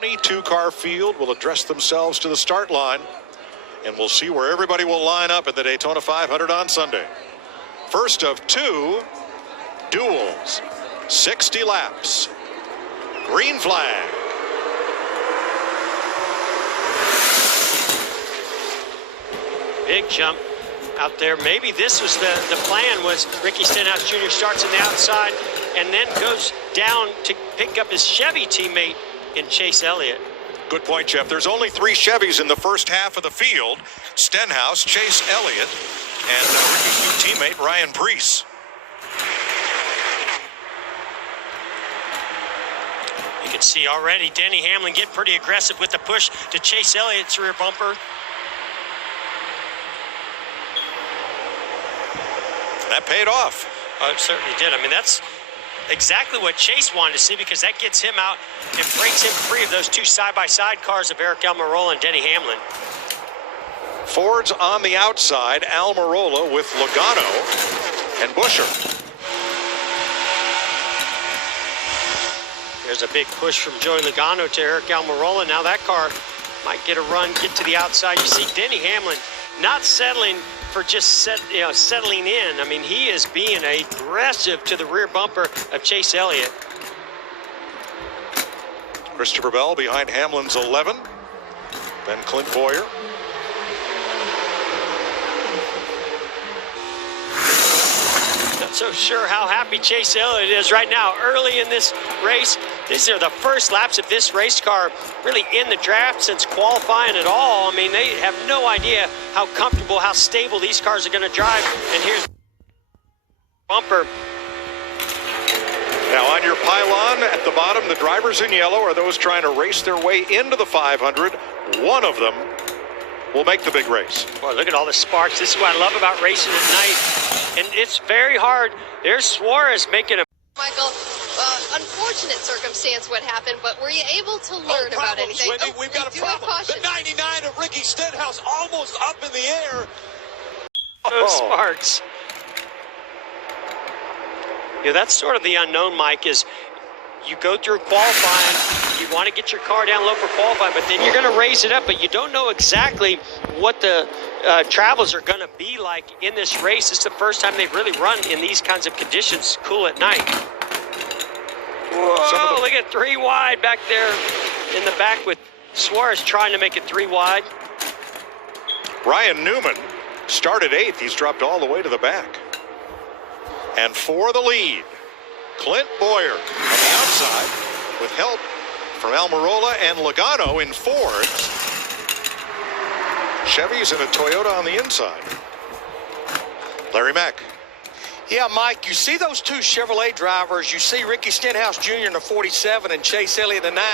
22-car field will address themselves to the start line, and we'll see where everybody will line up at the Daytona 500 on Sunday. First of two duels, 60 laps. Green flag. Big jump out there. Maybe this was the plan, was Ricky Stenhouse Jr. starts on the outside and then goes down to pick up his Chevy teammate in Chase Elliott. Good point, Jeff. There's only 3 Chevys in the first half of the field. Stenhouse, Chase Elliott, and Ricky's new teammate, Ryan Preece. You can see already Denny Hamlin get pretty aggressive with the push to Chase Elliott's rear bumper. That paid off. Oh, it certainly did. I mean, that's exactly what Chase wanted to see, because that gets him out and breaks him free of those 2 side-by-side cars of Eric Almirola and Denny Hamlin. Ford's on the outside, Almirola with Logano and Buescher. There's a big push from Joey Logano to Eric Almirola. Now that car might get a run, get to the outside. You see Denny Hamlin not settling for just settling in. I mean, he is being aggressive to the rear bumper of Chase Elliott. Christopher Bell behind Hamlin's 11. Then Clint Boyer. Not so sure how happy Chase Elliott is right now. Early in this race, these are the first laps of this race car really in the draft since qualifying at all. I mean, they have no idea how comfortable, how stable these cars are going to drive. And here's the bumper. Now on your pylon at the bottom, the drivers in yellow are those trying to race their way into the 500. One of them will make the big race. Boy, look at all the sparks. This is what I love about racing at night. And it's very hard. There's Suarez making a... Michael, unfortunate circumstance what happened, but were you able to learn about anything? Wendy, we've got a problem. The 99 of Ricky Stenhouse almost up in the air. Those sparks. Yeah, that's sort of the unknown, Mike, is you go through qualifying, you want to get your car down low for qualifying, but then you're going to raise it up, but you don't know exactly what the travels are going to be like in this race. It's the first time they've really run in these kinds of conditions, cool at night. Whoa, look at 3 wide back there in the back with Suarez trying to make it 3 wide. Ryan Newman started 8th. He's dropped all the way to the back. And for the lead, Clint Boyer on the outside with help from Almirola and Logano in Fords. Chevys and a Toyota on the inside. Larry Mack. Yeah, Mike, you see those 2 Chevrolet drivers. You see Ricky Stenhouse Jr. in the 47 and Chase Elliott in the 9.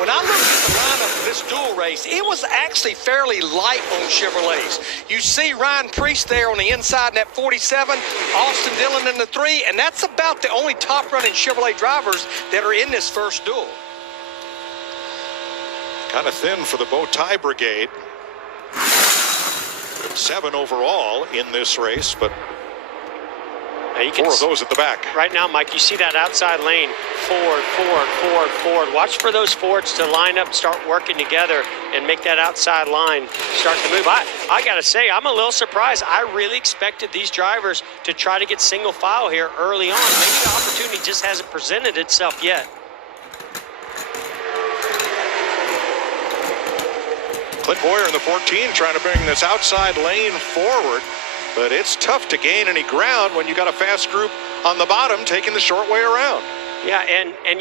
When I looked at the lineup for this dual race, it was actually fairly light on Chevrolets. You see Ryan Preece there on the inside in that 47, Austin Dillon in the 3, and that's about the only top-running Chevrolet drivers that are in this first duel. Kind of thin for the bow tie brigade. 7 overall in this race, but you can 4 of those at the back. Right now, Mike, you see that outside lane, Ford. Watch for those Fords to line up, start working together, and make that outside line start to move. I got to say, I'm a little surprised. I really expected these drivers to try to get single file here early on. Maybe the opportunity just hasn't presented itself yet. Clint Boyer in the 14 trying to bring this outside lane forward, but it's tough to gain any ground when you got a fast group on the bottom taking the short way around. Yeah, and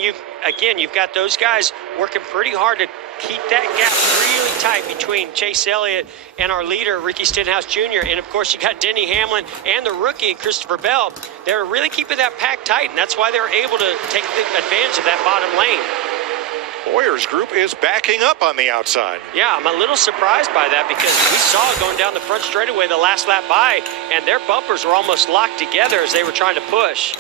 you've got those guys working pretty hard to keep that gap really tight between Chase Elliott and our leader, Ricky Stenhouse Jr. And, of course, you got Denny Hamlin and the rookie, Christopher Bell. They're really keeping that pack tight, and that's why they're able to take advantage of that bottom lane. Boyer's group is backing up on the outside. Yeah, I'm a little surprised by that, because we saw it going down the front straightaway the last lap by, and their bumpers were almost locked together as they were trying to push.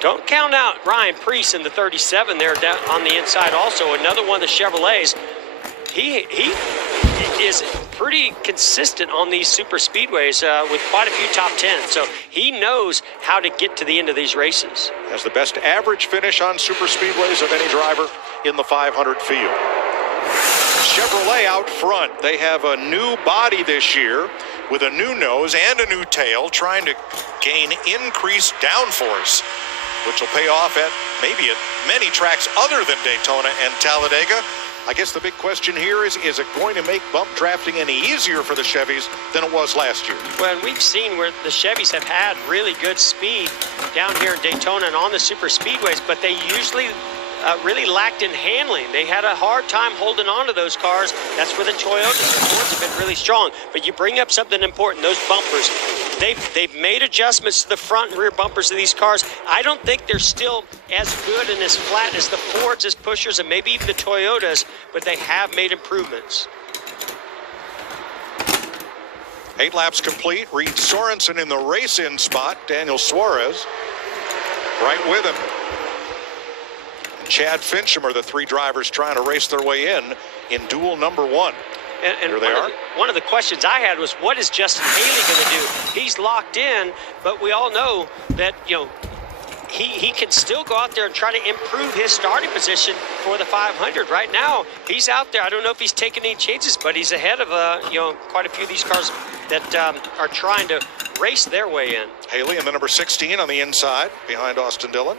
Don't count out Ryan Preece in the 37 there down on the inside also. Another one of the Chevrolets. He is pretty consistent on these super speedways with quite a few top 10. So he knows how to get to the end of these races. Has the best average finish on super speedways of any driver in the 500 field. Chevrolet out front. They have a new body this year with a new nose and a new tail, trying to gain increased downforce, which will pay off at maybe at many tracks other than Daytona and Talladega. I guess the big question here is it going to make bump drafting any easier for the Chevys than it was last year? Well, and we've seen where the Chevys have had really good speed down here in Daytona and on the super speedways, but they usually really lacked in handling. They had a hard time holding on to those cars. That's where the Toyotas and Fords have been really strong. But you bring up something important, those bumpers. They've made adjustments to the front and rear bumpers of these cars. I don't think they're still as good and as flat as the Fords as pushers and maybe even the Toyotas, but they have made improvements. 8 laps complete. Reed Sorensen in the race-in spot. Daniel Suarez right with him. Chad Fincham are the 3 drivers trying to race their way in duel number 1. And here they are. One of the questions I had was, what is Justin Haley going to do? He's locked in, but we all know that, he can still go out there and try to improve his starting position for the 500. Right now, he's out there. I don't know if he's taking any chances, but he's ahead of quite a few of these cars that are trying to race their way in. Haley in the number 16 on the inside behind Austin Dillon.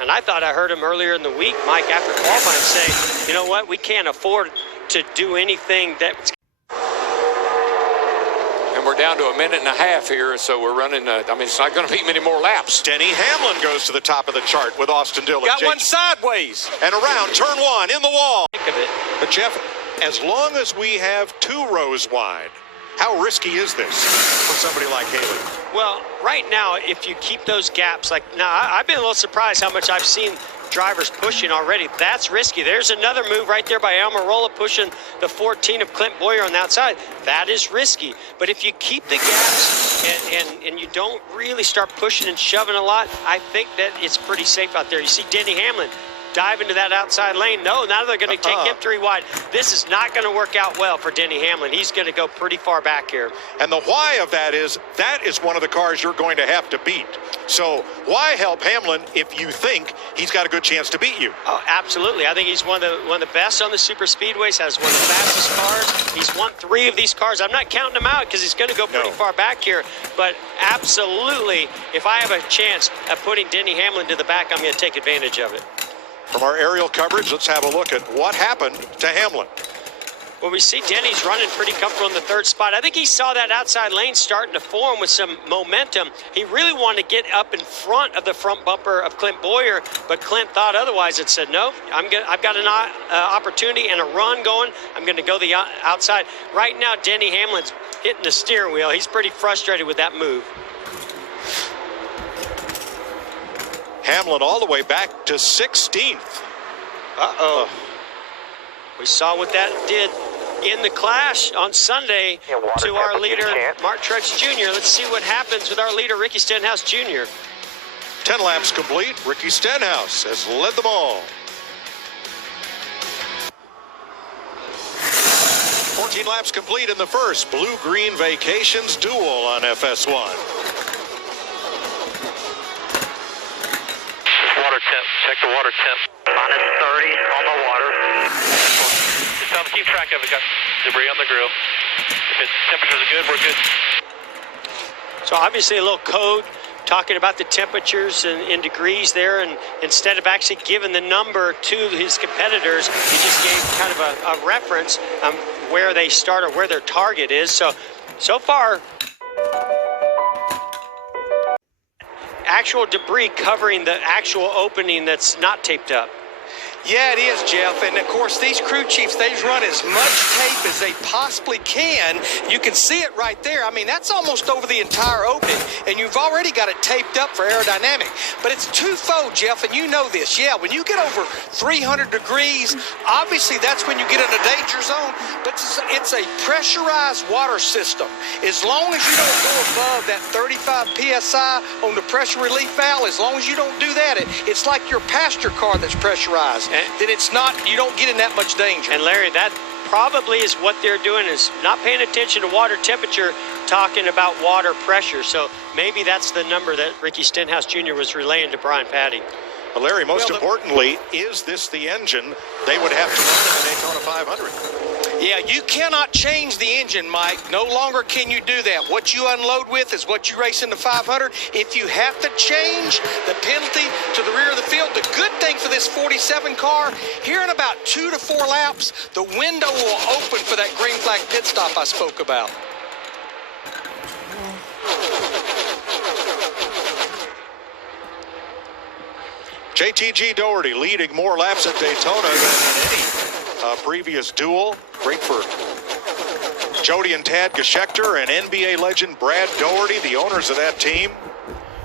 And I thought I heard him earlier in the week, Mike, after qualifying, say, you know what, we can't afford to do anything that's... And we're down to a minute and a half here, so we're running, it's not going to be many more laps. Denny Hamlin goes to the top of the chart with Austin Dillon. Got one sideways. And around, turn 1, in the wall. Think of it. But Jeff, as long as we have 2 rows wide, how risky is this for somebody like Haley? Well, right now, if you keep those gaps, I've been a little surprised how much I've seen drivers pushing already. That's risky. There's another move right there by Almirola pushing the 14 of Clint Boyer on the outside. That is risky. But if you keep the gaps and you don't really start pushing and shoving a lot, I think that it's pretty safe out there. You see Denny Hamlin dive into that outside lane. No, now they're going to take him 3 wide. This is not going to work out well for Denny Hamlin. He's going to go pretty far back here. And the why of that is one of the cars you're going to have to beat. So why help Hamlin if you think he's got a good chance to beat you? Oh, absolutely. I think he's one of the best on the super speedways, has one of the fastest cars. He's won 3 of these cars. I'm not counting him out because he's going to go pretty far back here. But absolutely, if I have a chance of putting Denny Hamlin to the back, I'm going to take advantage of it. From our aerial coverage, let's have a look at what happened to Hamlin. Well, we see Denny's running pretty comfortable in the 3rd spot. I think he saw that outside lane starting to form with some momentum. He really wanted to get up in front of the front bumper of Clint Boyer, but Clint thought otherwise and said, no, I've got an opportunity and a run going. I'm going to go the outside. Right now, Denny Hamlin's hitting the steering wheel. He's pretty frustrated with that move. Hamlin all the way back to 16th. We saw what that did in the clash on Sunday to our leader, Mark Truex Jr. Let's see what happens with our leader, Ricky Stenhouse Jr. 10 laps complete. Ricky Stenhouse has led them all. 14 laps complete in the first Blue-Green Vacations duel on FS1. Water temp. Check the water temp. Minus 30 on the water. Just tell them to keep track of it. Got debris on the grill. If its temperatures are good, we're good. So obviously a little code talking about the temperatures and in degrees there, and instead of actually giving the number to his competitors, he just gave kind of a reference where they start or where their target is. So far, actual debris covering the actual opening that's not taped up. Yeah, it is, Jeff. And, of course, these crew chiefs, they run as much tape as they possibly can. You can see it right there. I mean, that's almost over the entire opening, and you've already got it taped up for aerodynamic. But it's twofold, Jeff, and you know this. Yeah, when you get over 300 degrees, obviously that's when you get in a danger zone, but it's a pressurized water system. As long as you don't go above that 35 PSI on the pressure relief valve, as long as you don't do that, it's like your passenger car that's pressurized. Then it's not, you don't get in that much danger. And Larry, that probably is what they're doing is not paying attention to water temperature, talking about water pressure. So maybe that's the number that Ricky Stenhouse Jr. was relaying to Brian Patty. Well, Larry, most importantly, is this the engine they would have to run in the Daytona 500? Yeah, you cannot change the engine, Mike. No longer can you do that. What you unload with is what you race in the 500. If you have to change, the penalty to the rear of the field. The good thing for this 47 car, here in about 2 to 4 laps, the window will open for that green flag pit stop I spoke about. JTG Doherty leading more laps at Daytona than in any previous duel. Great for Jody and Tad Geschechter and NBA legend Brad Doherty, the owners of that team.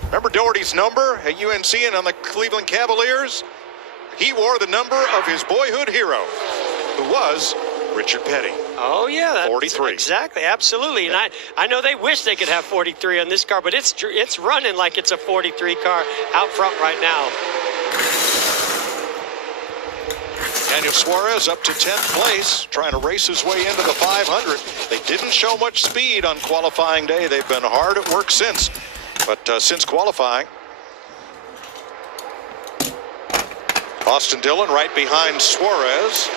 Remember Doherty's number at UNC and on the Cleveland Cavaliers? He wore the number of his boyhood hero, who was Richard Petty. Oh, yeah. That's 43. Exactly, absolutely. And I know they wish they could have 43 on this car, but it's running like it's a 43 car out front right now. Daniel Suarez up to 10th place, trying to race his way into the 500. They didn't show much speed on qualifying day. They've been hard at work since. But since qualifying, Austin Dillon right behind Suarez.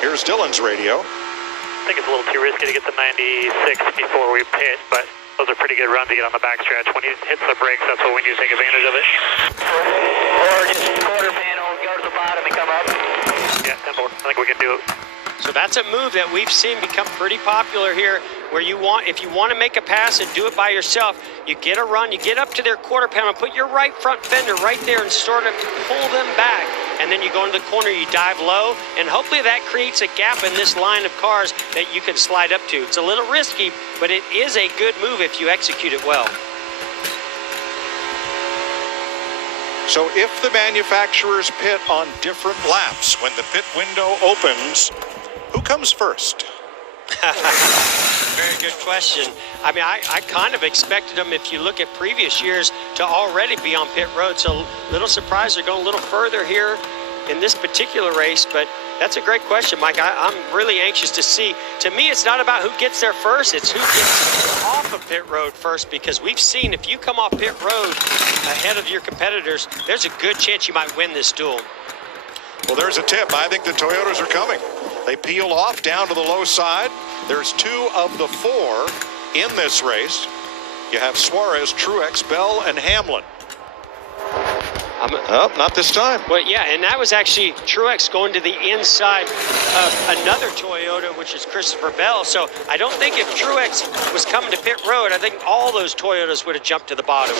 Here's Dillon's radio. I think it's a little too risky to get to 96 before we pit, but those are pretty good runs to get on the backstretch. When he hits the brakes, that's what we need to take advantage of it. Or just quarter panel, go to the bottom and come up. Yeah, simple. I think we can do it. So that's a move that we've seen become pretty popular here, where if you want to make a pass and do it by yourself, you get a run, you get up to their quarter panel, put your right front fender right there and sort of pull them back. And then you go into the corner, you dive low, and hopefully that creates a gap in this line of cars that you can slide up to. It's a little risky, but it is a good move if you execute it well. So if the manufacturers pit on different laps when the pit window opens, who comes first? Very good question. I mean, I kind of expected them, if you look at previous years, to already be on pit road. So a little surprised they're going a little further here in this particular race. But that's a great question, Mike. I'm really anxious to see. To me, it's not about who gets there first. It's who gets off of pit road first, because we've seen if you come off pit road ahead of your competitors, there's a good chance you might win this duel. Well, there's a tip. I think the Toyotas are coming. They peel off down to the low side. There's 2 of the 4 in this race. You have Suarez, Truex, Bell, and Hamlin. Oh, not this time. Well, yeah, and that was actually Truex going to the inside of another Toyota, which is Christopher Bell. So I don't think if Truex was coming to pit road, I think all those Toyotas would have jumped to the bottom.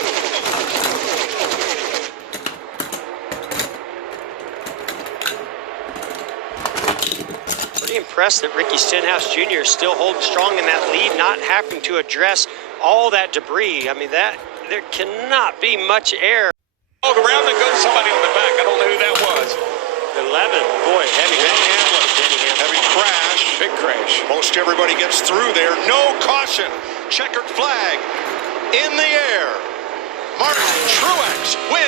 Impressed that Ricky Stenhouse Jr. is still holding strong in that lead, not having to address all that debris. I mean, there cannot be much air. Oh, around and goes somebody on the back. I don't know who that was. 11. Boy, heavy. Heavy crash. Big crash. Most everybody gets through there. No caution. Checkered flag in the air. Martin Truex wins.